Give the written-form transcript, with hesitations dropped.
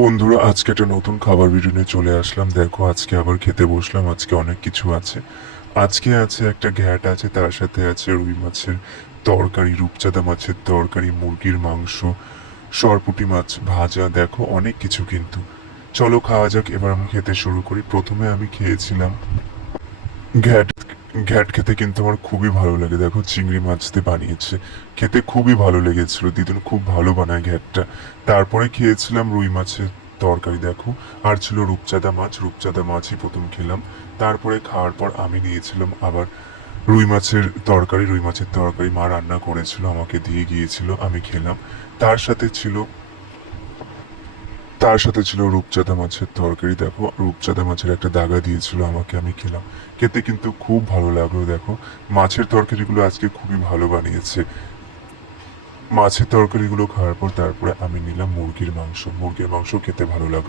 বন্ধুরা, আজকে একটা নতুন খাবার ভিডিও নিয়ে চলে আসলাম। দেখো, আজকে আবার খেতে বসলাম। আজকে অনেক কিছু আছে। আজকে আছে একটা ঘ্যাট আছে, তার সাথে আছে রুই মাছের তরকারি, রূপচাঁদা মাছের তরকারি, মুরগির মাংস, সরপুঁটি মাছ ভাজা। দেখো, অনেক কিছু কিন্তু। চলো খাওয়া যাক। এবার আমি খেতে শুরু করি। প্রথমে আমি খেয়েছিলাম ঘ্যাট। ঘ্যাট খেতে কিন্তু আমার খুবই ভালো লাগে। দেখো, চিংড়ি মাছ দিয়ে বানিয়েছে, খেতে খুবই ভালো লেগেছিল। দিদুন খুব ভালো বানায় ঘ্যাটটা। তারপরে খেয়েছিলাম রুই মাছের তরকারি। দেখো, আর ছিল রূপচাঁদা মাছ। রূপচাঁদা মাছই প্রথম খেলাম। তারপরে খাওয়ার পর আমি নিয়েছিলাম আবার রুই মাছের তরকারি। রুই মাছের তরকারি মা রান্না করেছিল, আমাকে দিয়ে গিয়েছিল, আমি খেলাম। তার সাথে ছিল তার সাথে ছিল রূপচাঁদা মাছের তরকারি। দেখো, রূপচাঁদা মাছের একটা দাগা দিয়েছিল আমাকে, আমি খেলাম। খেতে কিন্তু খুব ভালো লাগলো। দেখো, মাছের তরকারিগুলো আজকে খুবই ভালো বানিয়েছে। মাছের তরকারিগুলো খাওয়ার পর তারপরে আমি নিলাম মুরগির মাংস। মুরগির মাংস খেতে ভালো লাগলো।